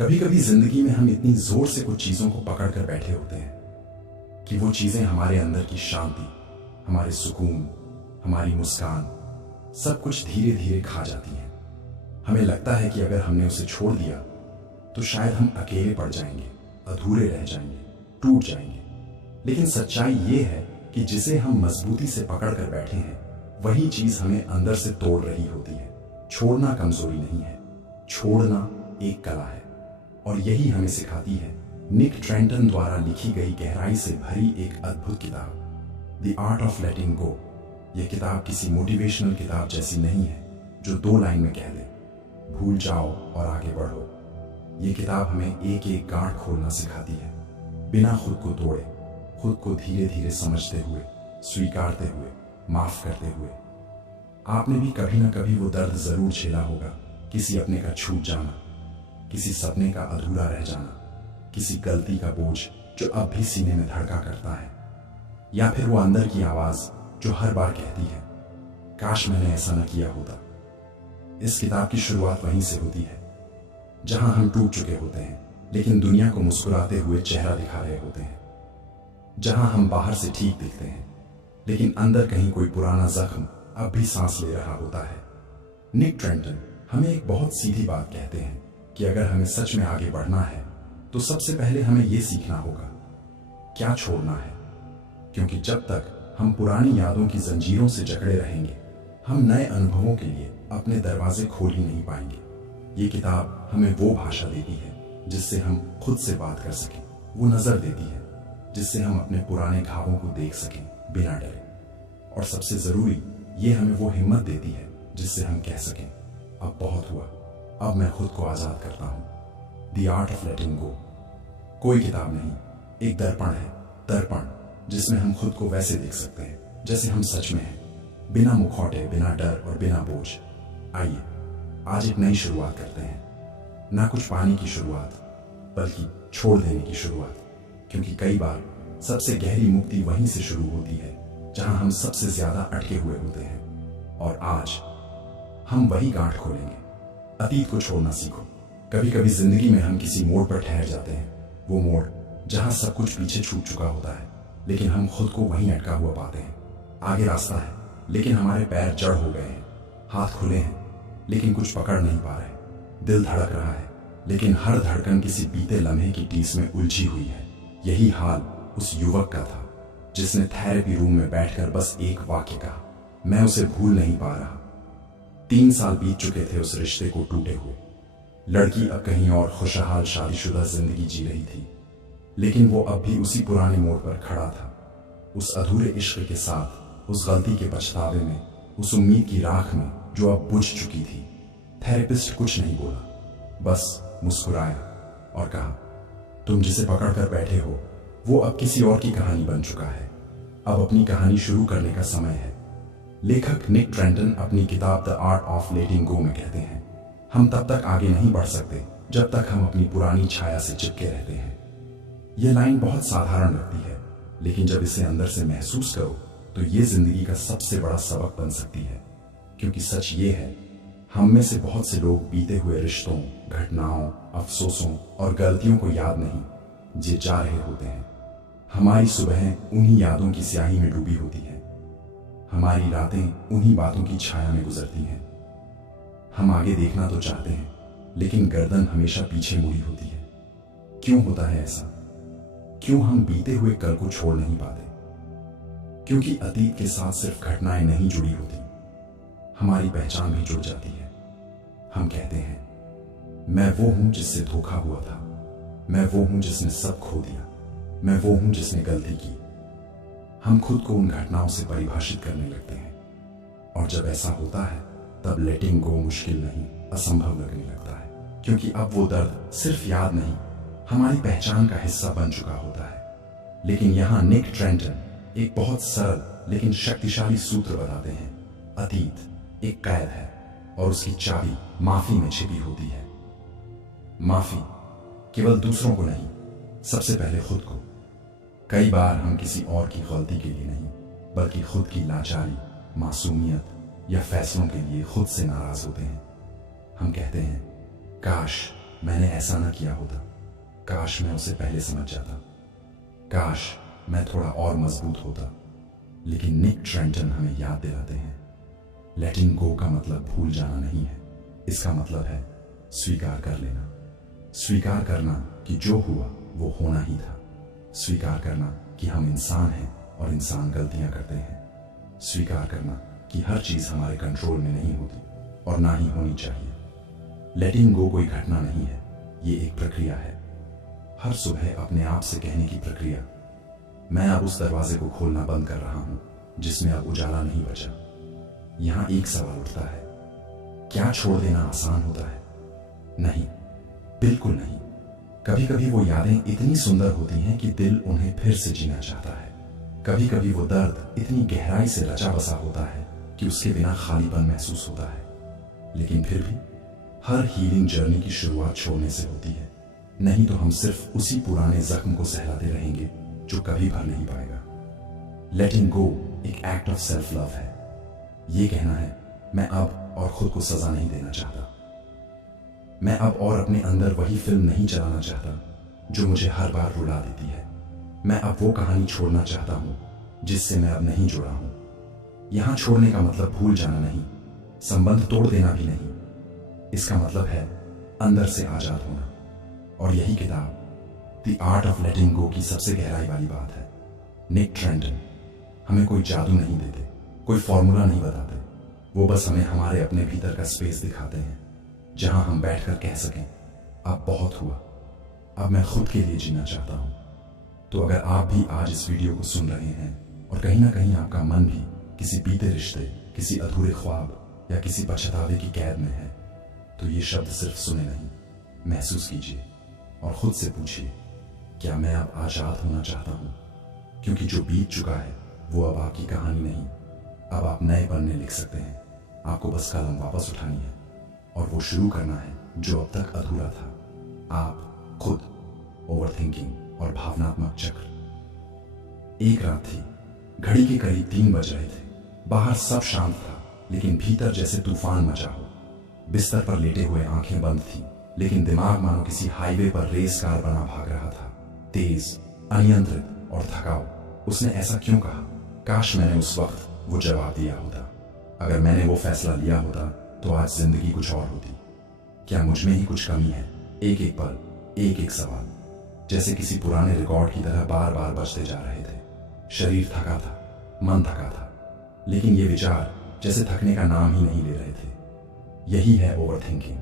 कभी कभी जिंदगी में हम इतनी जोर से कुछ चीजों को पकड़ कर बैठे होते हैं कि वो चीजें हमारे अंदर की शांति, हमारे सुकून, हमारी मुस्कान, सब कुछ धीरे धीरे खा जाती हैं। हमें लगता है कि अगर हमने उसे छोड़ दिया तो शायद हम अकेले पड़ जाएंगे, अधूरे रह जाएंगे, टूट जाएंगे। लेकिन सच्चाई ये है कि जिसे हम मजबूती से पकड़ कर बैठे हैं वही चीज हमें अंदर से तोड़ रही होती है। छोड़ना कमजोरी नहीं है, छोड़ना एक कला है। और यही हमें सिखाती है निक ट्रेंटन द्वारा लिखी गई गहराई से भरी एक अद्भुत किताब, द आर्ट ऑफ लेटिंग गो। यह किताब किसी मोटिवेशनल किताब जैसी नहीं है जो 2 लाइन में कह दे, भूल जाओ और आगे बढ़ो। ये किताब हमें एक एक गांठ खोलना सिखाती है, बिना खुद को तोड़े, खुद को धीरे धीरे समझते हुए, स्वीकारते हुए, माफ करते हुए। आपने भी कभी ना कभी वो दर्द जरूर झेला होगा, किसी अपने का छूट जाना, किसी सपने का अधूरा रह जाना, किसी गलती का बोझ जो अब भी सीने में धड़का करता है, या फिर वो अंदर की आवाज जो हर बार कहती है, काश मैंने ऐसा न किया होता। इस किताब की शुरुआत वहीं से होती है जहां हम टूट चुके होते हैं लेकिन दुनिया को मुस्कुराते हुए चेहरा दिखा रहे होते हैं, जहां हम बाहर से ठीक दिखते हैं लेकिन अंदर कहीं कोई पुराना जख्म अब भी सांस ले रहा होता है। निक ट्रेंटन हमें एक बहुत सीधी बात कहते हैं कि अगर हमें सच में आगे बढ़ना है तो सबसे पहले हमें यह सीखना होगा क्या छोड़ना है, क्योंकि जब तक हम पुरानी यादों की जंजीरों से जकड़े रहेंगे हम नए अनुभवों के लिए अपने दरवाजे खोल ही नहीं पाएंगे। ये किताब हमें वो भाषा देती है जिससे हम खुद से बात कर सकें, वो नजर देती है जिससे हम अपने पुराने घावों को देख सकें बिना डरे, और सबसे जरूरी ये हमें वो हिम्मत देती है जिससे हम कह सकें अब बहुत हुआ, अब मैं खुद को आजाद करता हूं। द आर्ट ऑफ लेटिंग गो कोई किताब नहीं, एक दर्पण है, दर्पण जिसमें हम खुद को वैसे देख सकते हैं जैसे हम सच में हैं, बिना मुखौटे, बिना डर और बिना बोझ। आइए आज एक नई शुरुआत करते हैं, ना कुछ पाने की शुरुआत बल्कि छोड़ देने की शुरुआत, क्योंकि कई बार सबसे गहरी मुक्ति वहीं से शुरू होती है जहां हम सबसे ज्यादा अटके हुए होते हैं। और आज हम वही गांठ खोलेंगे। अतीत को छोड़ना सीखो। कभी कभी जिंदगी में हम किसी मोड़ पर ठहर जाते हैं, वो मोड़ जहां सब कुछ पीछे छूट चुका होता है लेकिन हम खुद को वहीं अटका हुआ पाते हैं। आगे रास्ता है लेकिन हमारे पैर जड़ हो गए हैं, हाथ खुले हैं लेकिन कुछ पकड़ नहीं पा रहे, दिल धड़क रहा है लेकिन हर धड़कन किसी बीते लम्हे की टीस में उलझी हुई है। यही हाल उस युवक का था जिसने थेरेपी रूम में बैठकर बस एक वाक्य कहा, मैं उसे भूल नहीं पा रहा। 3 साल बीत चुके थे उस रिश्ते को टूटे हुए। लड़की अब कहीं और खुशहाल शादीशुदा जिंदगी जी रही थी लेकिन वो अब भी उसी पुराने मोड़ पर खड़ा था, उस अधूरे इश्क के साथ, उस गलती के पछतावे में, उस उम्मीद की राख में जो अब बुझ चुकी थी। थेरेपिस्ट कुछ नहीं बोला, बस मुस्कुराया और कहा, तुम जिसे पकड़ कर बैठे हो वो अब किसी और की कहानी बन चुका है, अब अपनी कहानी शुरू करने का समय है। लेखक निक ट्रेंटन अपनी किताब द आर्ट ऑफ लेटिंग गो में कहते हैं, हम तब तक आगे नहीं बढ़ सकते जब तक हम अपनी पुरानी छाया से चिपके रहते हैं। यह लाइन बहुत साधारण लगती है लेकिन जब इसे अंदर से महसूस करो तो ये जिंदगी का सबसे बड़ा सबक बन सकती है, क्योंकि सच ये है हम में से बहुत से लोग बीते हुए रिश्तों, घटनाओं, अफसोसों और गलतियों को याद नहीं जे जा रहे होते हैं। हमारी सुबहें उन्हीं यादों की स्याही में डूबी होती हैं, हमारी रातें उन्हीं बातों की छाया में गुजरती हैं। हम आगे देखना तो चाहते हैं लेकिन गर्दन हमेशा पीछे मुड़ी होती है। क्यों होता है ऐसा? क्यों हम बीते हुए कल को छोड़ नहीं पाते? क्योंकि अतीत के साथ सिर्फ घटनाएं नहीं जुड़ी होती, हमारी पहचान भी जुड़ जाती है। हम कहते हैं, मैं वो हूं जिससे धोखा हुआ था, मैं वो हूं जिसने सब खो दिया, मैं वो हूं जिसने गलती की। हम खुद को उन घटनाओं से परिभाषित करने लगते हैं और जब ऐसा होता है तब लेटिंग गो मुश्किल नहीं, असंभव लगने लगता है, क्योंकि अब वो दर्द सिर्फ याद नहीं, हमारी पहचान का हिस्सा बन चुका होता है। लेकिन यहां निक ट्रेंटन एक बहुत सरल लेकिन शक्तिशाली सूत्र बताते हैं, अतीत एक कैद है और उसकी चाबी माफी में छिपी होती है। माफी केवल दूसरों को नहीं, सबसे पहले खुद को। कई बार हम किसी और की गलती के लिए नहीं बल्कि खुद की लाचारी, मासूमियत या फैसलों के लिए खुद से नाराज होते हैं। हम कहते हैं, काश मैंने ऐसा न किया होता, काश मैं उसे पहले समझ जाता, काश मैं थोड़ा और मजबूत होता। लेकिन निक ट्रेंटन हमें याद दिलाते हैं, लेटिंग गो का मतलब भूल जाना नहीं है, इसका मतलब है स्वीकार कर लेना। स्वीकार करना कि जो हुआ वो होना ही था। स्वीकार करना कि हम इंसान हैं और इंसान गलतियां करते हैं। स्वीकार करना कि हर चीज हमारे कंट्रोल में नहीं होती और ना ही होनी चाहिए। लेटिंग गो कोई घटना नहीं है, ये एक प्रक्रिया है। हर सुबह अपने आप से कहने की प्रक्रिया, मैं अब उस दरवाजे को खोलना बंद कर रहा हूं जिसमें अब उजाला नहीं बचा। यहां एक सवाल उठता है, क्या छोड़ देना आसान होता है? नहीं, बिल्कुल नहीं। कभी कभी वो यादें इतनी सुंदर होती हैं कि दिल उन्हें फिर से जीना चाहता है। कभी कभी वो दर्द इतनी गहराई से रचा बसा होता है कि उसके बिना खालीपन महसूस होता है। लेकिन फिर भी हर हीलिंग जर्नी की शुरुआत छोड़ने से होती है, नहीं तो हम सिर्फ उसी पुराने जख्म को सहलाते रहेंगे जो कभी भर नहीं पाएगा। लेटिंग गो एक एक्ट ऑफ सेल्फ लव है। ये कहना है, मैं अब और खुद को सजा नहीं देना चाहता। मैं अब और अपने अंदर वही फिल्म नहीं चलाना चाहता जो मुझे हर बार रुला देती है। मैं अब वो कहानी छोड़ना चाहता हूं जिससे मैं अब नहीं जुड़ा हूं। यहां छोड़ने का मतलब भूल जाना नहीं, संबंध तोड़ देना भी नहीं। इसका मतलब है अंदर से आजाद होना। और यही किताब द आर्ट ऑफ लेटिंग गो की सबसे गहराई वाली बात है। निक ट्रेंटन हमें कोई जादू नहीं देते, कोई फॉर्मूला नहीं बताते। वो बस हमें हमारे अपने भीतर का स्पेस दिखाते हैं जहां हम बैठकर कह सकें, अब बहुत हुआ, अब मैं खुद के लिए जीना चाहता हूं। तो अगर आप भी आज इस वीडियो को सुन रहे हैं और कहीं ना कहीं आपका मन भी किसी बीते रिश्ते, किसी अधूरे ख्वाब या किसी पछतावे की कैद में है, तो ये शब्द सिर्फ सुने नहीं, महसूस कीजिए और खुद से पूछिए, क्या मैं अब आजाद होना चाहता हूं? क्योंकि जो बीत चुका है वो अब आपकी कहानी नहीं, अब आप नए पन्ने लिख सकते हैं। आपको बस कलम वापस उठानी है और वो शुरू करना है जो अब तक अधूरा था। आप खुद, ओवरथिंकिंग और भावनात्मक चक्र। एक रात थी, घड़ी के करीब 3 बज रहे थे। बाहर सब शांत था, लेकिन भीतर जैसे तूफान मचा हो। बिस्तर पर लेटे हुए आंखें बंद थी, लेकिन दिमाग मानो किसी हाईवे पर रेस कार बना भाग रहा था, तेज, अनियंत्रित और थकाऊ। उसने ऐसा क्यों कहा? काश मैंने उस वक्त वो जवाब दिया होता। अगर मैंने वो फैसला लिया होता तो आज जिंदगी कुछ और होती। क्या मुझ में ही कुछ कमी है? एक एक पल, एक एक सवाल जैसे किसी पुराने रिकॉर्ड की तरह बार बार बजते जा रहे थे। शरीर थका था, मन थका था, लेकिन ये विचार जैसे थकने का नाम ही नहीं ले रहे थे। यही है ओवरथिंकिंग,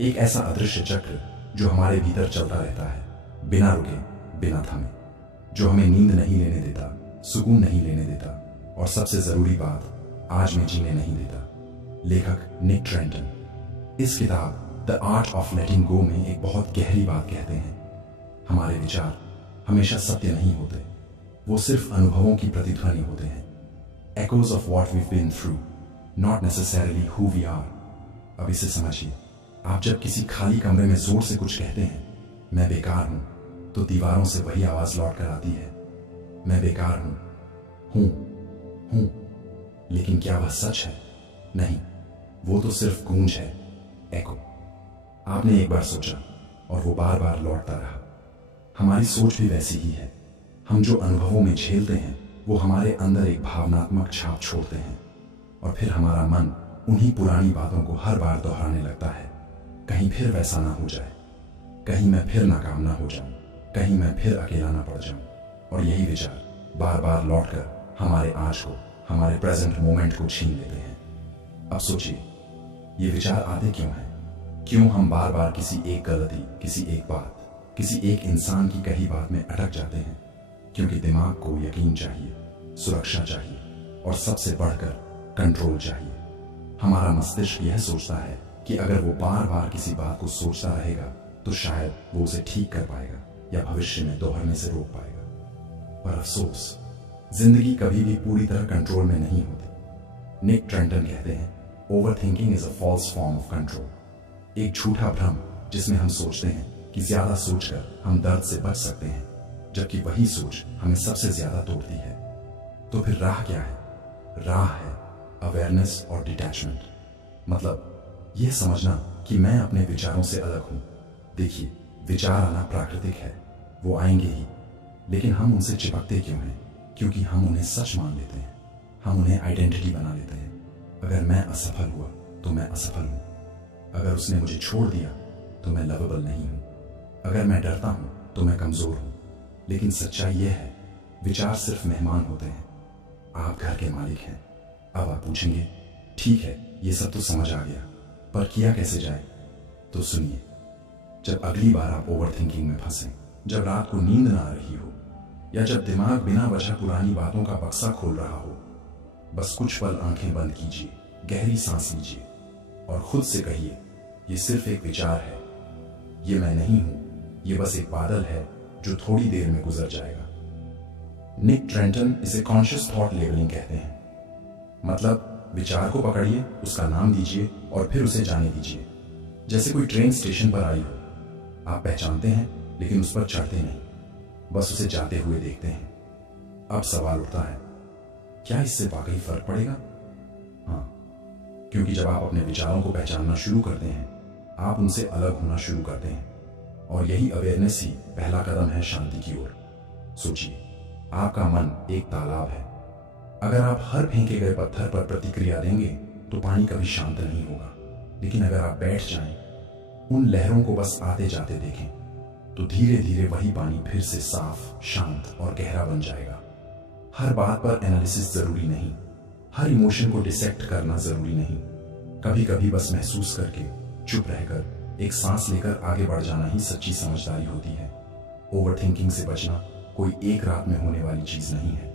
एक ऐसा अदृश्य चक्र जो हमारे भीतर चलता रहता है, बिना रुके, बिना थमे, जो हमें नींद नहीं लेने देता, सुकून नहीं लेने देता और सबसे जरूरी बात, आज में जीने नहीं देता। लेखक निक ट्रेंटन इस किताब द आर्ट ऑफ लेटिंग गो में एक बहुत गहरी बात कहते हैं। हमारे विचार हमेशा सत्य नहीं होते, वो सिर्फ अनुभवों की प्रतिध्वनि होते हैं। echoes of what we've been through, not necessarily who we are। अब इसे समझिए, आप जब किसी खाली कमरे में जोर से कुछ कहते हैं, मैं बेकार हूं, तो दीवारों से वही आवाज लौट कर आती है, मैं बेकार हूं। लेकिन क्या वह सच है? नहीं, वो तो सिर्फ गूंज है, एको। आपने एक बार सोचा और वो बार बार लौटता रहा। हमारी सोच भी वैसी ही है। हम जो अनुभवों में झेलते हैं वो हमारे अंदर एक भावनात्मक छाप छोड़ते हैं और फिर हमारा मन उन्हीं पुरानी बातों को हर बार दोहराने लगता है। कहीं फिर वैसा ना हो जाए, कहीं मैं फिर नाकाम ना हो जाऊं, कहीं मैं फिर अकेला ना पड़ जाऊं। और यही विचार बार बार लौटकर हमारे आज को, हमारे प्रेजेंट मोमेंट को छीन लेते हैं। अब सोचिए, ये विचार आते क्यों हैं? क्यों हम बार बार किसी एक गलती, किसी एक बात, किसी एक इंसान की कही बात में अटक जाते हैं? क्योंकि दिमाग को यकीन चाहिए, सुरक्षा चाहिए और सबसे बढ़कर कंट्रोल चाहिए। हमारा मस्तिष्क यह सोचता है कि अगर वो बार बार किसी बात को सोचता रहेगा तो शायद वो उसे ठीक कर पाएगा या भविष्य में दोहरने से रोक पाएगा। पर अफसोस, जिंदगी कभी भी पूरी तरह कंट्रोल में नहीं होती। निक ट्रेंटन कहते हैं, overthinking is a false form of control. एक झूठा भ्रम जिसमें हम सोचते हैं कि ज्यादा सोचकर हम दर्द से बच सकते हैं, जबकि वही सोच हमें सबसे ज्यादा तोड़ती है। तो फिर राह क्या है? राह है अवेयरनेस और डिटैचमेंट। मतलब यह समझना कि मैं अपने विचारों से अलग हूं, देखिए, विचार आना प्राकृतिक है, वो आएंगे ही, लेकिन हम उनसे चिपकते क्यों हैं? क्योंकि हम उन्हें सच मान लेते हैं, हम उन्हें आइडेंटिटी बना लेते हैं। अगर मैं असफल हुआ तो मैं असफल हूँ, अगर उसने मुझे छोड़ दिया तो मैं लवेबल नहीं हूँ, अगर मैं डरता हूँ तो मैं कमज़ोर हूँ। लेकिन सच्चाई यह है, विचार सिर्फ मेहमान होते हैं, आप घर के मालिक हैं। अब आप पूछेंगे, ठीक है, ये सब तो समझ आ गया, पर किया कैसे जाए? तो सुनिए, जब अगली बार आप ओवर थिंकिंग में फंसें, जब रात को नींद ना आ रही हो, या जब दिमाग बिना वजह पुरानी बातों का बक्सा खोल रहा हो, बस कुछ पल आंखें बंद कीजिए, गहरी सांस लीजिए और खुद से कहिए, ये सिर्फ एक विचार है, ये मैं नहीं हूं, ये बस एक बादल है जो थोड़ी देर में गुजर जाएगा। निक ट्रेंटन इसे कॉन्शियस थॉट लेबलिंग कहते हैं। मतलब विचार को पकड़िए, उसका नाम दीजिए और फिर उसे जाने दीजिए। जैसे कोई ट्रेन स्टेशन पर आई हो, आप पहचानते हैं लेकिन उस पर चढ़ते नहीं, बस उसे जाते हुए देखते हैं। अब सवाल उठता है, क्या इससे वाकई फर्क पड़ेगा? हाँ, क्योंकि जब आप अपने विचारों को पहचानना शुरू करते हैं, आप उनसे अलग होना शुरू करते हैं, और यही अवेयरनेस ही पहला कदम है शांति की ओर। सोचिए, आपका मन एक तालाब है। अगर आप हर फेंके गए पत्थर पर प्रतिक्रिया देंगे तो पानी कभी शांत नहीं होगा, लेकिन अगर आप बैठ जाएं, उन लहरों को बस आते जाते देखें, तो धीरे धीरे वही पानी फिर से साफ, शांत और गहरा बन जाएगा। हर बात पर एनालिसिस जरूरी नहीं, हर इमोशन को डिसेक्ट करना जरूरी नहीं। कभी कभी बस महसूस करके, चुप रहकर, एक सांस लेकर आगे बढ़ जाना ही सच्ची समझदारी होती है। ओवर थिंकिंग से बचना कोई एक रात में होने वाली चीज नहीं है,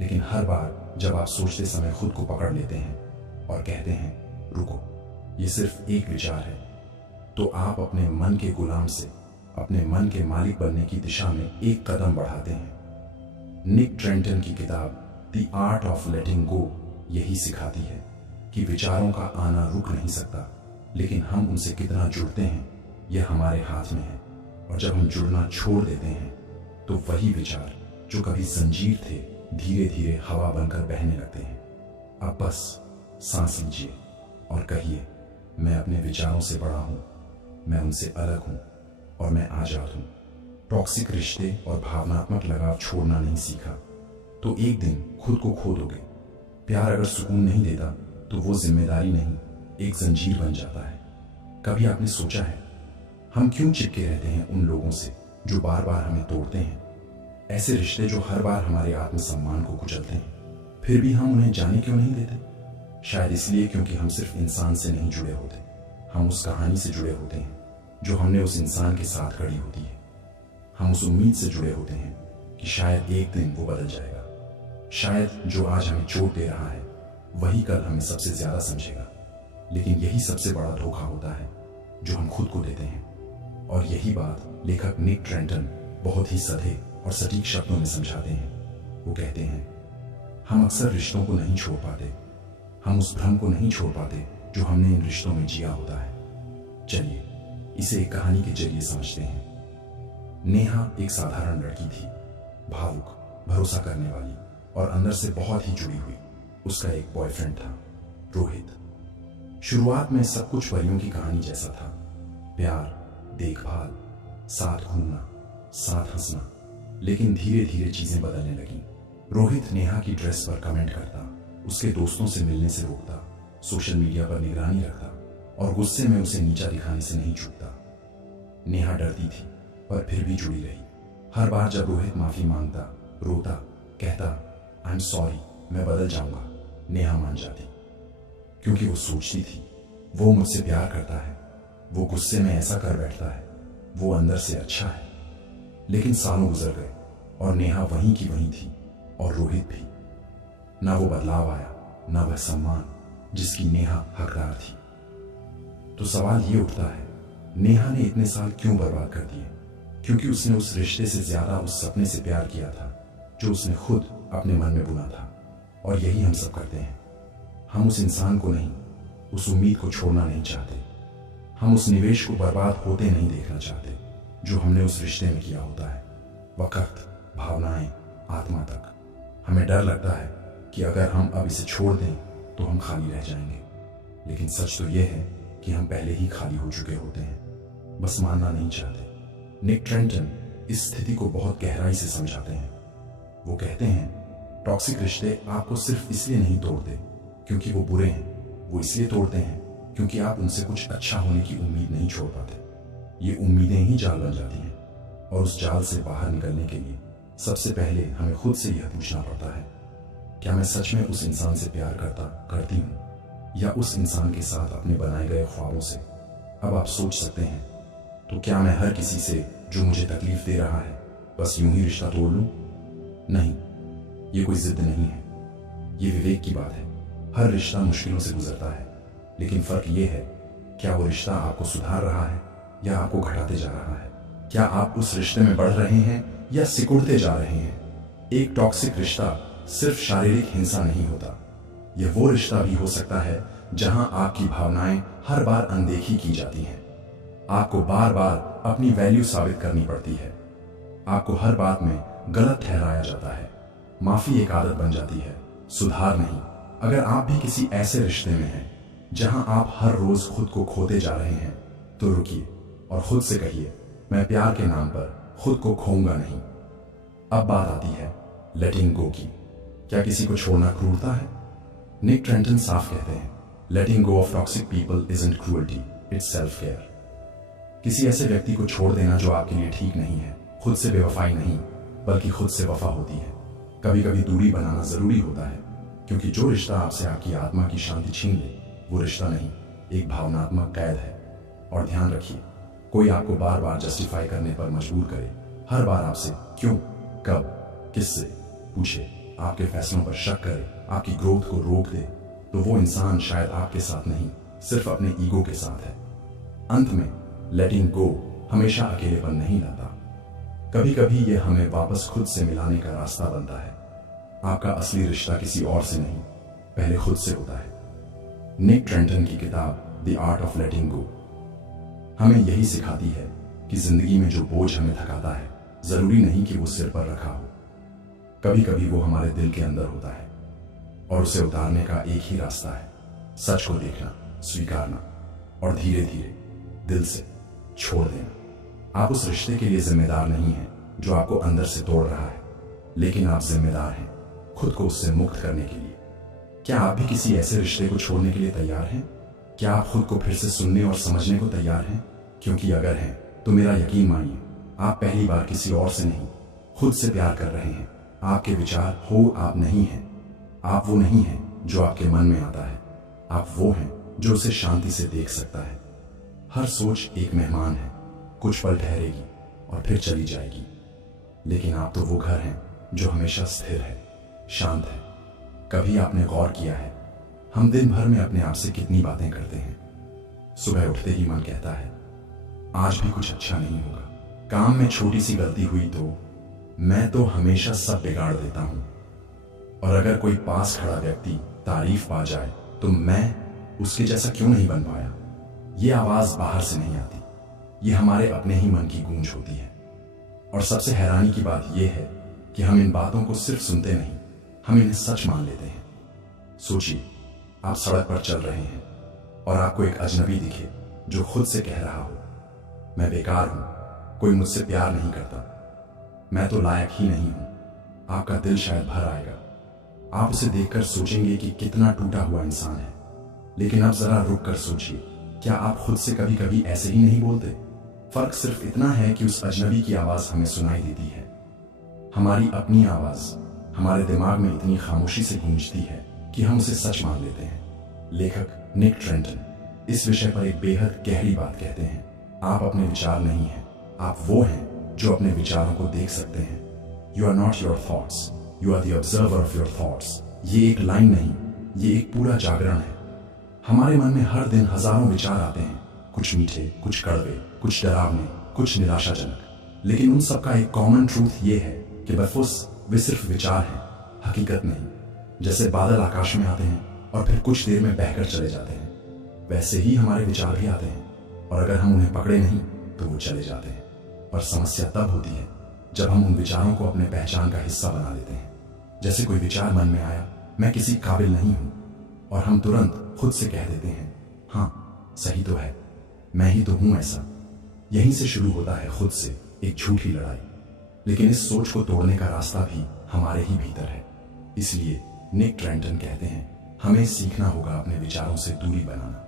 लेकिन हर बार जब आप सोचते समय खुद को पकड़ लेते हैं और कहते हैं, रुको, ये सिर्फ एक विचार है, तो आप अपने मन के गुलाम से अपने मन के मालिक बनने की दिशा में एक कदम बढ़ाते हैं। निक ट्रेंटन की किताब द आर्ट ऑफ लेटिंग गो यही सिखाती है कि विचारों का आना रुक नहीं सकता, लेकिन हम उनसे कितना जुड़ते हैं यह हमारे हाथ में है। और जब हम जुड़ना छोड़ देते हैं, तो वही विचार जो कभी जंजीर थे, धीरे धीरे हवा बनकर बहने लगते हैं। अब बस सांस लीजिए और कहिए, मैं अपने विचारों से बड़ा हूं, मैं उनसे अलग हूं और मैं आजाद हूं। टॉक्सिक रिश्ते और भावनात्मक लगाव छोड़ना नहीं सीखा तो एक दिन खुद को खो दोगे। प्यार अगर सुकून नहीं देता तो वो जिम्मेदारी नहीं, एक जंजीर बन जाता है। कभी आपने सोचा है, हम क्यों चिपके रहते हैं उन लोगों से जो बार बार हमें तोड़ते हैं? ऐसे रिश्ते जो हर बार हमारे आत्मसम्मान को कुचलते हैं, फिर भी हम उन्हें जाने क्यों नहीं देते? शायद इसलिए क्योंकि हम सिर्फ इंसान से नहीं जुड़े होते, हम उस कहानी से जुड़े होते हैं जो हमने उस इंसान के साथ गढ़ी होती है। हम उस उम्मीद से जुड़े होते हैं कि शायद एक दिन वो बदल जाएगा। शायद जो आज हमें चोट दे रहा है वही कल हमें सबसे ज्यादा समझेगा। लेकिन यही सबसे बड़ा धोखा होता है जो हम खुद को देते हैं। और यही बात लेखक निक ट्रेंटन बहुत ही सधे और सटीक शब्दों में समझाते हैं। वो कहते हैं, हम अक्सर रिश्तों को नहीं छोड़ पाते, हम उस भ्रम को नहीं छोड़ पाते जो हमने इन रिश्तों में जिया होता है। चलिए इसे एक कहानी के जरिए समझते हैं। नेहा एक साधारण लड़की थी, भावुक, भरोसा करने वाली और अंदर से बहुत ही जुड़ी हुई। उसका एक बॉयफ्रेंड था, रोहित। शुरुआत में सब कुछ परियों की कहानी जैसा था, प्यार, देखभाल, साथ घूमना, साथ हंसना। लेकिन धीरे धीरे चीजें बदलने लगी। रोहित नेहा की ड्रेस पर कमेंट करता, उसके दोस्तों से मिलने से रोकता, सोशल मीडिया पर निगरानी रखता और गुस्से में उसे नीचा दिखाने से नहीं चूकता। नेहा डरती थी पर फिर भी जुड़ी रही। हर बार जब रोहित माफी मांगता, रोता, कहता आई एम सॉरी, मैं बदल जाऊंगा, नेहा मान जाती। क्योंकि वो सोचती थी, वो मुझसे प्यार करता है, वो गुस्से में ऐसा कर बैठता है, वो अंदर से अच्छा है। लेकिन सालों गुजर गए और नेहा वहीं की वहीं थी और रोहित भी। ना वो बदलाव आया, ना वह सम्मान जिसकी नेहा हकदार थी। तो सवाल ये उठता है, नेहा ने इतने साल क्यों बर्बाद कर दिए? क्योंकि उसने उस रिश्ते से ज्यादा उस सपने से प्यार किया था जो उसने खुद अपने मन में बुना था। और यही हम सब करते हैं। हम उस इंसान को नहीं, उस उम्मीद को छोड़ना नहीं चाहते। हम उस निवेश को बर्बाद होते नहीं देखना चाहते जो हमने उस रिश्ते में किया होता है। वक्त, भावनाएं, आत्मा तक। हमें डर लगता है कि अगर हम अब इसे छोड़ दें तो हम खाली रह जाएंगे। लेकिन सच तो यह है कि हम पहले ही खाली हो चुके होते हैं। बस मानना नहीं चाहते। निक ट्रेंटन इस स्थिति को बहुत गहराई से समझाते हैं। वो कहते हैं टॉक्सिक रिश्ते आपको सिर्फ इसलिए नहीं तोड़ते क्योंकि वो बुरे हैं, वो इसलिए तोड़ते हैं क्योंकि आप उनसे कुछ अच्छा होने की उम्मीद नहीं छोड़ पाते। ये उम्मीदें ही जाल बन जाती हैं और उस जाल से बाहर निकलने के लिए सबसे पहले हमें खुद से यह पूछना पड़ता है, क्या मैं सच में उस इंसान से प्यार करती हूँ या उस इंसान के साथ अपने बनाए गए ख्वाबों से। अब आप सोच सकते हैं, तो क्या मैं हर किसी से जो मुझे तकलीफ दे रहा है बस यूं ही रिश्ता तोड़ लूं? नहीं, ये कोई जिद नहीं है, ये विवेक की बात है। हर रिश्ता मुश्किलों से गुजरता है, लेकिन फर्क ये है क्या वो रिश्ता आपको सुधार रहा है या आपको घटाते जा रहा है। क्या आप उस रिश्ते में बढ़ रहे हैं या सिकुड़ते जा रहे हैं। एक टॉक्सिक रिश्ता सिर्फ शारीरिक हिंसा नहीं होता, यह वो रिश्ता भी हो सकता है जहां आपकी भावनाएं हर बार अनदेखी की जाती हैं। आपको बार बार अपनी वैल्यू साबित करनी पड़ती है, आपको हर बात में गलत ठहराया जाता है। माफी एक आदत बन जाती है, सुधार नहीं। अगर आप भी किसी ऐसे रिश्ते में हैं जहां आप हर रोज खुद को खोते जा रहे हैं, तो रुकिए और खुद से कहिए, मैं प्यार के नाम पर खुद को खोऊंगा नहीं। अब बात आती है लेटिंग गो की। क्या किसी को छोड़ना क्रूरता है? निक ट्रेंटन साफ कहते हैं, letting go of toxic people isn't cruelty, it's self care. किसी ऐसे व्यक्ति को छोड़ देना जो आपके लिए ठीक नहीं है, खुद से बेवफाई नहीं बल्कि खुद से वफा होती है। कभी कभी दूरी बनाना जरूरी होता है, क्योंकि जो रिश्ता आपसे आपकी आत्मा की शांति छीन ले वो रिश्ता नहीं, एक भावनात्मक कैद है। और ध्यान रखिए, कोई आपको बार बार जस्टिफाई करने पर मजबूर करे, हर बार आपसे क्यों, कब, किससे पूछे, आपके फैसलों पर शक करे, आपकी ग्रोथ को रोक दे, तो वो इंसान शायद आपके साथ नहीं, सिर्फ अपने ईगो के साथ है। अंत में लेटिंग गो हमेशा अकेलेपन नहीं लाता, कभी कभी यह हमें वापस खुद से मिलाने का रास्ता बनता है। आपका असली रिश्ता किसी और से नहीं, पहले खुद से होता है। निक ट्रेंटन की किताब द आर्ट ऑफ लेटिंग गो हमें यही सिखाती है कि जिंदगी में जो बोझ हमें थकाता है, जरूरी नहीं कि वो सिर पर रखा हो। कभी कभी वो हमारे दिल के अंदर होता है और उसे उतारने का एक ही रास्ता है, सच को देखना, स्वीकारना और धीरे धीरे दिल से छोड़ देना। आप उस रिश्ते के लिए जिम्मेदार नहीं हैं जो आपको अंदर से तोड़ रहा है, लेकिन आप जिम्मेदार हैं खुद को उससे मुक्त करने के लिए। क्या आप भी किसी ऐसे रिश्ते को छोड़ने के लिए तैयार हैं? क्या आप खुद को फिर से सुनने और समझने को तैयार हैं? क्योंकि अगर हैं तो मेरा यकीन मानिए, आप पहली बार किसी और से नहीं, खुद से प्यार कर रहे हैं। आपके विचार हो आप नहीं हैं, आप वो नहीं हैं जो आपके मन में आता है, आप वो हैं जो उसे शांति से देख सकता है। हर सोच एक मेहमान है, कुछ पल ठहरेगी और फिर चली जाएगी, लेकिन आप तो वो घर हैं जो हमेशा स्थिर है, शांत है। कभी आपने गौर किया है हम दिन भर में अपने आप से कितनी बातें करते हैं? सुबह उठते ही मन कहता है आज भी कुछ अच्छा नहीं होगा, काम में छोटी सी गलती हुई तो मैं तो हमेशा सब बिगाड़ देता हूं, और अगर कोई पास खड़ा व्यक्ति तारीफ पा जाए तो मैं उसके जैसा क्यों नहीं बन पाया। ये आवाज बाहर से नहीं आती, ये हमारे अपने ही मन की गूंज होती है। और सबसे हैरानी की बात यह है कि हम इन बातों को सिर्फ सुनते नहीं, हम इन्हें सच मान लेते हैं। सोचिए, आप सड़क पर चल रहे हैं और आपको एक अजनबी दिखे जो खुद से कह रहा हो मैं बेकार हूं, कोई मुझसे प्यार नहीं करता, मैं तो लायक ही नहीं हूं। आपका दिल शायद भर आएगा, आप उसे देखकर सोचेंगे कि कितना टूटा हुआ इंसान है। लेकिन अब जरा रुक कर सोचिए, क्या आप खुद से कभी कभी ऐसे ही नहीं बोलते? फर्क सिर्फ इतना है कि उस अजनबी की आवाज हमें सुनाई देती है, हमारी अपनी आवाज हमारे दिमाग में इतनी खामोशी से गूंजती है कि हम उसे सच मान लेते हैं। लेखक निक ट्रेंटन इस विषय पर एक बेहद गहरी बात कहते हैं, आप अपने विचार नहीं हैं, आप वो हैं जो अपने विचारों को देख सकते हैं। You are not your thoughts, you are the observer of your thoughts. ये एक लाइन नहीं, ये एक पूरा जागरण है। हमारे मन में हर दिन हजारों विचार आते हैं, कुछ मीठे, कुछ कड़वे, कुछ डरावने, कुछ निराशाजनक, लेकिन उन सबका एक कॉमन ट्रूथ ये है कि बस वे सिर्फ विचार हैं, हकीकत नहीं। जैसे बादल आकाश में आते हैं और फिर कुछ देर में बहकर चले जाते हैं, वैसे ही हमारे विचार भी आते हैं और अगर हम उन्हें पकड़े नहीं तो वो चले जाते हैं। पर समस्या तब होती है जब हम उन विचारों को अपने पहचान का हिस्सा बना लेते हैं। जैसे कोई विचार मन में आया, मैं किसी काबिल नहीं हूं, और हम तुरंत खुद से कह देते हैं हाँ सही तो है, मैं ही तो हूं ऐसा। यहीं से शुरू होता है खुद से एक झूठी लड़ाई। लेकिन इस सोच को तोड़ने का रास्ता भी हमारे ही भीतर है। इसलिए निक ट्रेंटन कहते हैं, हमें सीखना होगा अपने विचारों से दूरी बनाना।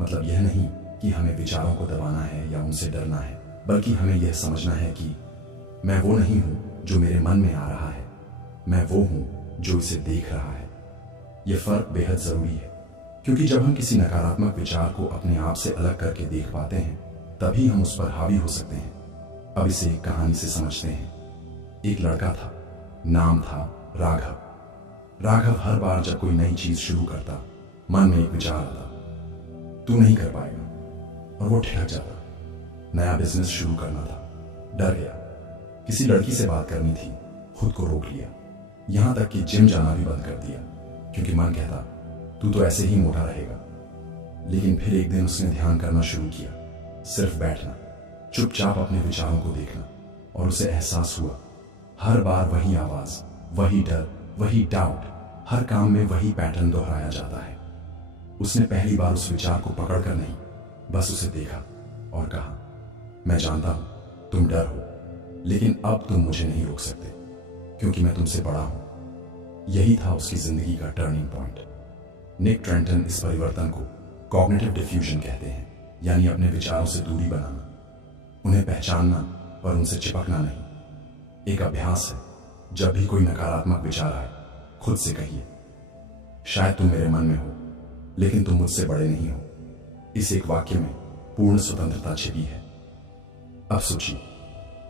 मतलब यह नहीं कि हमें विचारों को दबाना है या उनसे डरना है, बल्कि हमें यह समझना है कि मैं वो नहीं हूं जो मेरे मन में आ रहा है, मैं वो हूं जो इसे देख रहा है। यह फर्क बेहद जरूरी है, क्योंकि जब हम किसी नकारात्मक विचार को अपने आप से अलग करके देख पाते हैं, तभी हम उस पर हावी हो सकते हैं। अब इसे एक कहानी से समझते हैं। एक लड़का था, नाम था राघव। राघव हर बार जब कोई नई चीज शुरू करता, मन में एक विचार आता, तू नहीं कर पाएगा, और वो ठहर जाता। नया बिजनेस शुरू करना था, डर गया। किसी लड़की से बात करनी थी, खुद को रोक लिया। यहां तक कि जिम जाना भी बंद कर दिया, क्योंकि मन कहता, तू तो ऐसे ही मोटा रहेगा। लेकिन फिर एक दिन उसने ध्यान करना शुरू किया, सिर्फ बैठना, चुपचाप अपने विचारों को देखना, और उसे एहसास हुआ हर बार वही आवाज, वही डर, वही डाउट, हर काम में वही पैटर्न दोहराया जाता है। उसने पहली बार उस विचार को पकड़कर नहीं, बस उसे देखा और कहा, मैं जानता हूं तुम डर हो, लेकिन अब तुम मुझे नहीं रोक सकते, क्योंकि मैं तुमसे बड़ा हूं। यही था उसकी जिंदगी का टर्निंग पॉइंट। निक ट्रेंटन इस परिवर्तन को कॉग्निटिव डिफ्यूजन कहते हैं, यानी अपने विचारों से दूरी बनाना, उन्हें पहचानना पर उनसे चिपकना नहीं। एक अभ्यास है, जब भी कोई नकारात्मक विचार आए, खुद से कहिए, शायद तुम मेरे मन में हो, लेकिन तुम मुझसे बड़े नहीं हो। इस एक वाक्य में पूर्ण स्वतंत्रता छिपी है। अब सोचिए,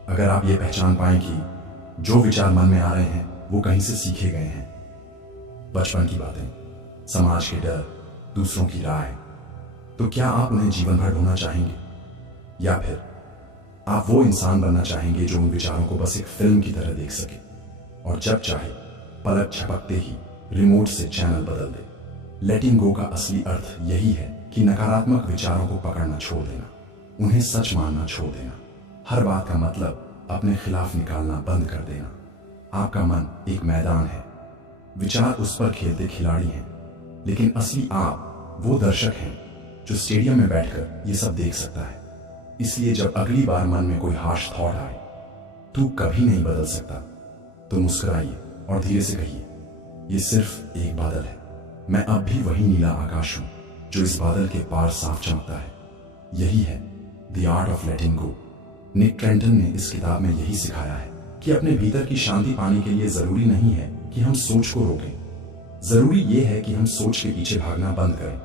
अगर आप ये पहचान पाएं कि जो विचार मन में आ रहे हैं वो कहीं से सीखे गए हैं, बचपन की बातें, समाज के डर, दूसरों की राय, तो क्या आप उन्हें जीवन भर ढूंढना चाहेंगे, या फिर आप वो इंसान बनना चाहेंगे जो उन विचारों को बस एक फिल्म की तरह देख सके और जब चाहे पलक झपकते ही रिमोट से चैनल बदल दे। लेटिंग गो का असली अर्थ यही है कि नकारात्मक विचारों को पकड़ना छोड़ देना, उन्हें सच मानना छोड़ देना, हर बात का मतलब अपने खिलाफ निकालना बंद कर देना। आपका मन एक मैदान है, विचार उस पर खेलते खिलाड़ी हैं, लेकिन असली आप वो दर्शक हैं जो स्टेडियम में बैठकर ये सब देख सकता है। इसलिए जब अगली बार मन में कोई हार्श थॉट आए, तू कभी नहीं बदल सकता, तो मुस्कुराइए और धीरे से कहिए, ये सिर्फ एक बादल है, मैं अब भी वही नीला आकाश हूं जो इस बादल के पार साफ चमकता है। यही है the art of letting go. Nick Trenton ने इस किताब में यही सिखाया है कि अपने भीतर की शांति पाने के लिए जरूरी नहीं है कि हम सोच को रोकें, जरूरी यह है कि हम सोच के पीछे भागना बंद करें।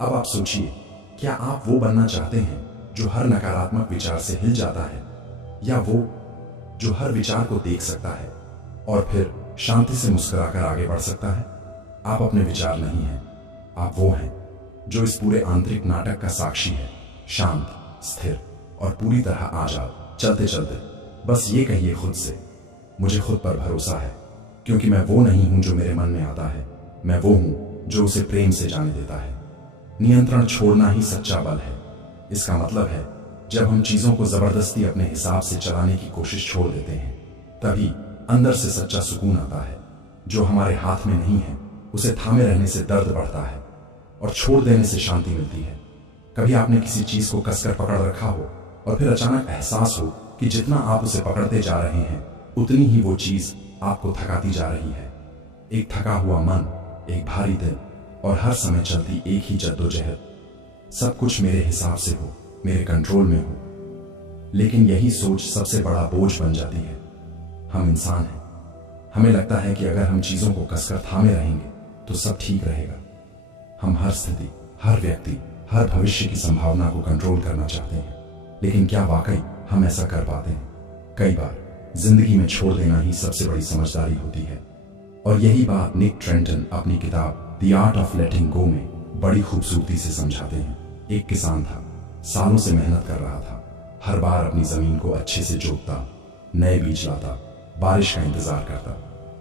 अब आप सोचिए, क्या आप वो बनना चाहते हैं जो हर नकारात्मक विचार से हिल जाता है, या वो जो हर विचार को देख सकता है और फिर शांति से मुस्कुराकर आगे बढ़ सकता है? आप अपने विचार नहीं हैं, आप वो हैं जो इस पूरे आंतरिक नाटक का साक्षी है, शांत, स्थिर और पूरी तरह आजाद। चलते चलते बस ये कहिए खुद से, मुझे खुद पर भरोसा है, क्योंकि मैं वो नहीं हूं जो मेरे मन में आता है, मैं वो हूं जो उसे प्रेम से जाने देता है। नियंत्रण छोड़ना ही सच्चा बल है। इसका मतलब है, जब हम चीजों को जबरदस्ती अपने हिसाब से चलाने की कोशिश छोड़ देते हैं, तभी अंदर से सच्चा सुकून आता है। जो हमारे हाथ में नहीं है, उसे थामे रहने से दर्द बढ़ता है और छोड़ देने से शांति मिलती है। कभी आपने किसी चीज को कसकर पकड़ रखा हो और फिर अचानक एहसास हो कि जितना आप उसे पकड़ते जा रहे हैं, उतनी ही वो चीज आपको थकाती जा रही है। एक थका हुआ मन, एक भारी दिल और हर समय चलती एक ही जद्दोजहद। सब कुछ मेरे हिसाब से हो, मेरे कंट्रोल में हो। लेकिन यही सोच सबसे बड़ा बोझ बन जाती है। हम इंसान हैं, हमें लगता है कि अगर हम चीजों को कसकर थामे रहेंगे तो सब ठीक रहेगा। हम हर स्थिति, हर व्यक्ति, हर भविष्य की संभावना को कंट्रोल करना चाहते हैं, लेकिन क्या वाकई हम ऐसा कर पाते हैं? कई बार जिंदगी में छोड़ देना ही सबसे बड़ी समझदारी होती है। और यही बात निक ट्रेंटन अपनी किताब द आर्ट ऑफ लेटिंग गो में बड़ी खूबसूरती से समझाते हैं। एक किसान था, सालों से मेहनत कर रहा था, हर बार अपनी जमीन को अच्छे से जोतता, नए बीज लाता, बारिश का इंतजार करता,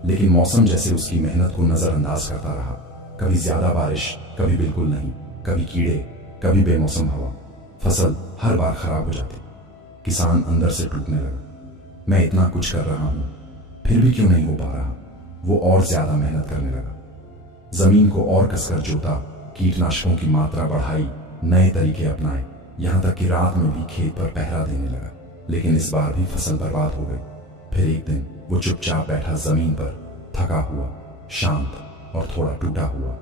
लेकिन मौसम जैसे उसकी मेहनत को नजरअंदाज करता रहा। कभी ज्यादा बारिश, कभी बिल्कुल नहीं, कभी कीड़े, कभी बेमौसम हवा। फसल हर बार खराब हो जाती। किसान अंदर से टूटने लगा। मैं इतना कुछ कर रहा हूं, फिर भी क्यों नहीं हो पा रहा? वो और ज्यादा मेहनत करने लगा, जमीन को और कसकर जोता, कीटनाशकों की मात्रा बढ़ाई, नए तरीके अपनाए, यहाँ तक कि रात में भी खेत पर पहरा देने लगा, लेकिन इस बार भी फसल बर्बाद हो गई। फिर एक दिन वो चुपचाप बैठा जमीन पर, थका हुआ, शांत और थोड़ा टूटा हुआ।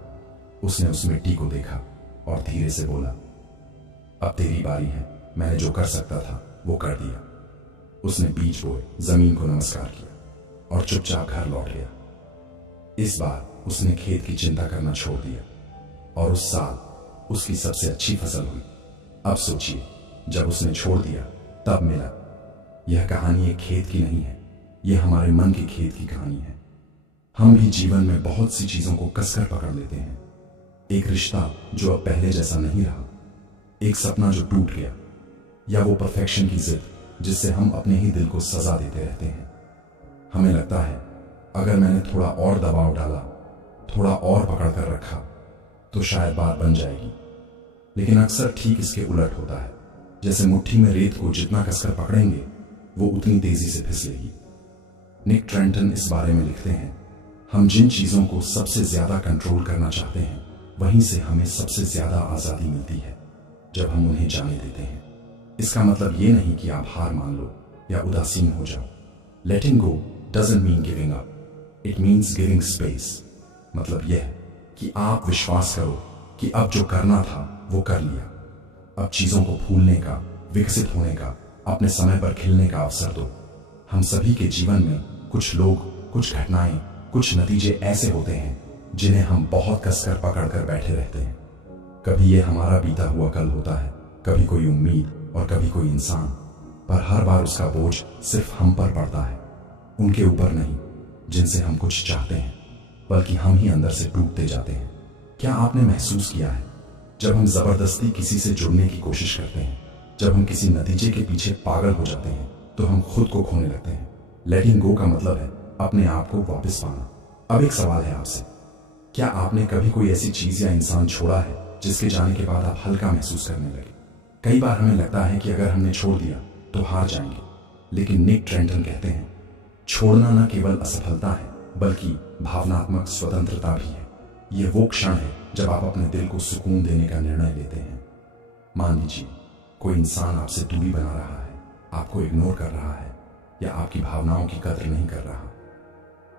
उसने उस मिट्टी को देखा और धीरे से बोला, अब तेरी बारी है। मैंने जो कर सकता था वो कर दिया। उसने बीज बोए, जमीन को नमस्कार किया और चुपचाप घर लौट गया। इस बार उसने खेत की चिंता करना छोड़ दिया और उस साल उसकी सबसे अच्छी फसल हुई। अब सोचिए, जब उसने छोड़ दिया तब मिला। यह कहानी एक खेत की नहीं है, यह हमारे मन के खेत की कहानी है। हम भी जीवन में बहुत सी चीजों को कसकर पकड़ लेते हैं। एक रिश्ता जो अब पहले जैसा नहीं रहा, एक सपना जो टूट गया, या वो परफेक्शन की जिद जिससे हम अपने ही दिल को सजा देते रहते हैं। हमें लगता है अगर मैंने थोड़ा और दबाव डाला, थोड़ा और पकड़ कर रखा, तो शायद बात बन जाएगी। लेकिन अक्सर ठीक इसके उलट होता है। जैसे मुट्ठी में रेत को जितना कसकर पकड़ेंगे वो उतनी तेजी से फिसलेगी। निक ट्रेंटन इस बारे में लिखते हैं, हम जिन चीजों को सबसे ज्यादा कंट्रोल करना चाहते हैं वहीं से हमें सबसे ज्यादा आजादी मिलती है, जब हम उन्हें जाने देते हैं। इसका मतलब ये नहीं कि आप हार मान लो या उदासीन हो जाओ। Letting go doesn't mean giving up, it means giving space. मतलब यह कि आप विश्वास करो कि अब जो करना था वो कर लिया। अब चीजों को भूलने का, विकसित होने का, अपने समय पर खिलने का अवसर दो। हम सभी के जीवन में कुछ लोग, कुछ घटनाएं, कुछ नतीजे ऐसे होते हैं जिन्हें हम बहुत कसकर पकड़ कर बैठे रहते हैं। कभी ये हमारा बीता हुआ कल होता है, कभी कोई उम्मीद और कभी कोई इंसान, पर हर बार उसका बोझ सिर्फ हम पर पड़ता है, उनके ऊपर नहीं जिनसे हम कुछ चाहते हैं, बल्कि हम ही अंदर से टूटते जाते हैं। क्या आपने महसूस किया है, जब हम जबरदस्ती किसी से जुड़ने की कोशिश करते हैं, जब हम किसी नतीजे के पीछे पागल हो जाते हैं, तो हम खुद को खोने लगते हैं। लेटिंग गो का मतलब है अपने आप को वापस पाना। अब एक सवाल है आपसे, क्या आपने कभी कोई ऐसी चीज या इंसान छोड़ा है जिसके जाने के बाद आप हल्का महसूस करने लगे? कई बार हमें लगता है कि अगर हमने छोड़ दिया तो हार जाएंगे, लेकिन निक ट्रेंटन कहते हैं, छोड़ना न केवल असफलता है बल्कि भावनात्मक स्वतंत्रता भी है। यह वो क्षण है जब आप अपने दिल को सुकून देने का निर्णय लेते हैं। मान लीजिए कोई इंसान आपसे दूरी बना रहा है, आपको इग्नोर कर रहा है या आपकी भावनाओं की कदर नहीं कर रहा।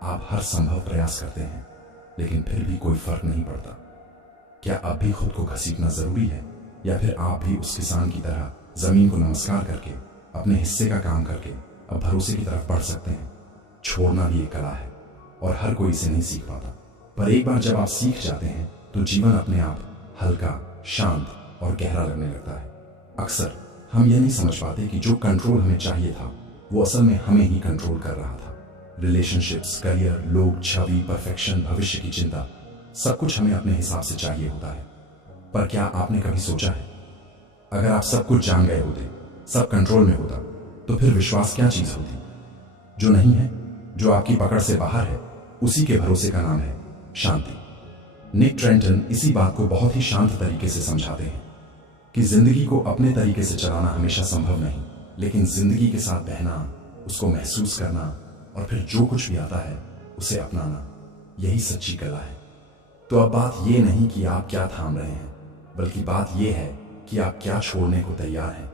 आप हर संभव प्रयास करते हैं लेकिन फिर भी कोई फर्क नहीं पड़ता। क्या अब भी खुद को घसीटना जरूरी है, या फिर आप भी उस किसान की तरह जमीन को नमस्कार करके, अपने हिस्से का काम करके अब भरोसे की तरफ बढ़ सकते हैं? छोड़ना भी एक कला है और हर कोई इसे नहीं सीख पाता, पर एक बार जब आप सीख जाते हैं तो जीवन अपने आप हल्का, शांत और गहरा लगने लगता है। अक्सर हम यह नहीं समझ पाते कि जो कंट्रोल हमें चाहिए था वो असल में हमें ही कंट्रोल कर रहा था। रिलेशनशिप्स, करियर, लोग, छवि, परफेक्शन, भविष्य की चिंता, सब कुछ हमें अपने हिसाब से चाहिए होता है। पर क्या आपने कभी सोचा है, अगर आप सब कुछ जान गए होते, सब कंट्रोल में होता, तो फिर विश्वास क्या चीज होती? जो नहीं है, जो आपकी पकड़ से बाहर है, उसी के भरोसे का नाम है शांति। निक ट्रेंटन इसी बात को बहुत ही शांत तरीके से समझाते हैं कि जिंदगी को अपने तरीके से चलाना हमेशा संभव नहीं, लेकिन जिंदगी के साथ बहना, उसको महसूस करना और फिर जो कुछ भी आता है उसे अपनाना, यही सच्ची कला है। तो अब बात ये नहीं कि आप क्या थाम रहे हैं, बल्कि बात यह है कि आप क्या छोड़ने को तैयार हैं।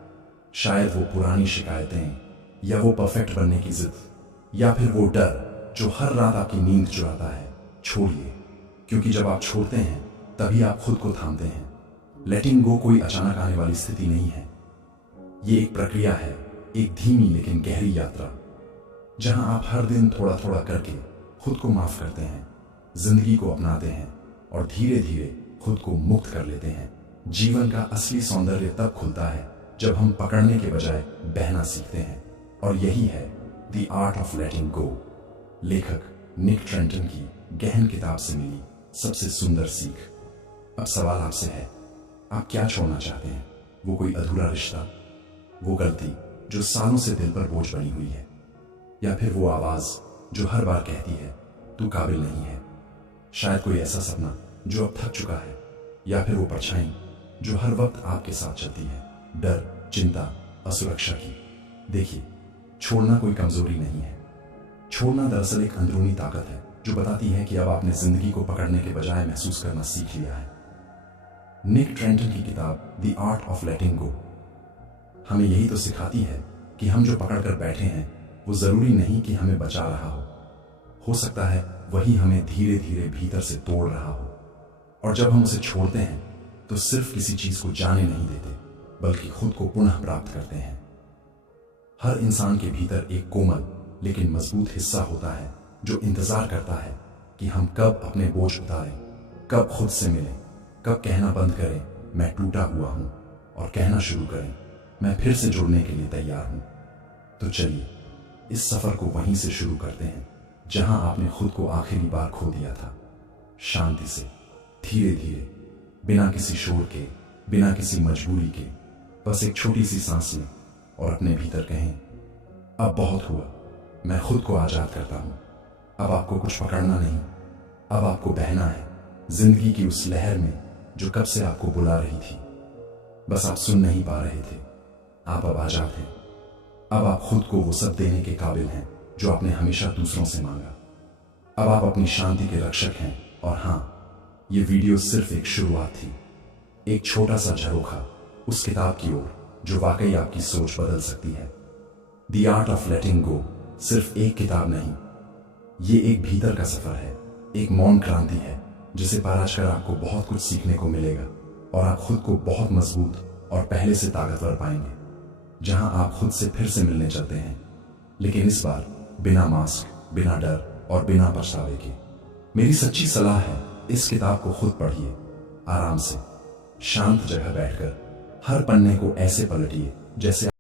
शायद वो पुरानी शिकायतें, या वो परफेक्ट बनने की जिद, या फिर वो डर जो हर रात आपकी नींद चुराता है। छोड़िए, क्योंकि जब आप छोड़ते हैं तभी आप खुद को थामते हैं। लेटिंग गो कोई अचानक आने वाली स्थिति नहीं है, ये एक प्रक्रिया है, एक धीमी लेकिन गहरी यात्रा, जहां आप हर दिन थोड़ा थोड़ा करके खुद को माफ करते हैं, जिंदगी को अपनाते हैं और धीरे धीरे खुद को मुक्त कर लेते हैं। जीवन का असली सौंदर्य तब खुलता है जब हम पकड़ने के बजाय बहना सीखते हैं, और यही है द आर्ट ऑफ लेटिंग गो, लेखक निक ट्रेंटन की गहन किताब से मिली सबसे सुंदर सीख। अब सवाल आपसे है, आप क्या छोड़ना चाहते हैं? वो कोई अधूरा रिश्ता, वो गलती जो सालों से दिल पर बोझ बनी हुई है, या फिर वो आवाज जो हर बार कहती है तू काबिल नहीं है? शायद कोई ऐसा सपना जो अब थक चुका है, या फिर वो परछाई जो हर वक्त आपके साथ चलती है, डर, चिंता, असुरक्षा की। देखिए, छोड़ना कोई कमजोरी नहीं है। छोड़ना दरअसल एक अंदरूनी ताकत है जो बताती है कि अब आपने जिंदगी को पकड़ने के बजाय महसूस करना सीख लिया है। निक ट्रेंटन की किताब द आर्ट ऑफ लेटिंग गो हमें यही तो सिखाती है कि हम जो पकड़ कर बैठे हैं वो जरूरी नहीं कि हमें बचा रहा हो सकता है वही हमें धीरे धीरे भीतर से तोड़ रहा हो। और जब हम उसे छोड़ते हैं तो सिर्फ किसी चीज को जाने नहीं देते बल्कि खुद को पुनः प्राप्त करते हैं। हर इंसान के भीतर एक कोमल लेकिन मजबूत हिस्सा होता है जो इंतजार करता है कि हम कब अपने बोझ उतारें, कब खुद से मिलें, कब कहना बंद करें मैं टूटा हुआ हूं और कहना शुरू करें मैं फिर से जुड़ने के लिए तैयार हूं। तो चलिए इस सफर को वहीं से शुरू करते हैं जहां आपने खुद को आखिरी बार खो दिया था। शांति से, धीरे धीरे, बिना किसी शोर के, बिना किसी मजबूरी के, बस एक छोटी सी सांस लें और अपने भीतर कहें, अब बहुत हुआ, मैं खुद को आजाद करता हूं। अब आपको कुछ पकड़ना नहीं, अब आपको बहना है जिंदगी की उस लहर में जो कब से आपको बुला रही थी। बस आप सुन नहीं पा रहे थे। आप अब आजाद हैं। अब आप खुद को वो सब देने के काबिल हैं जो आपने हमेशा दूसरों से मांगा। अब आप अपनी शांति के रक्षक हैं। और हाँ, ये वीडियो सिर्फ एक शुरुआत थी, एक छोटा सा झरोखा उस किताब की ओर जो वाकई आपकी सोच बदल सकती है। द आर्ट ऑफ लेटिंग गो सिर्फ एक किताब नहीं, ये एक भीतर का सफर है, एक मौन क्रांति है जिसे पाराज कर आपको बहुत कुछ सीखने को मिलेगा और आप खुद को बहुत मजबूत और पहले से ताकतवर पाएंगे। जहां आप खुद से फिर से मिलने चलते हैं, लेकिन इस बार बिना मास्क, बिना डर और बिना पछतावे के। मेरी सच्ची सलाह है, इस किताब को खुद पढ़िए, आराम से, शांत जगह बैठकर हर पन्ने को ऐसे पलटिए जैसे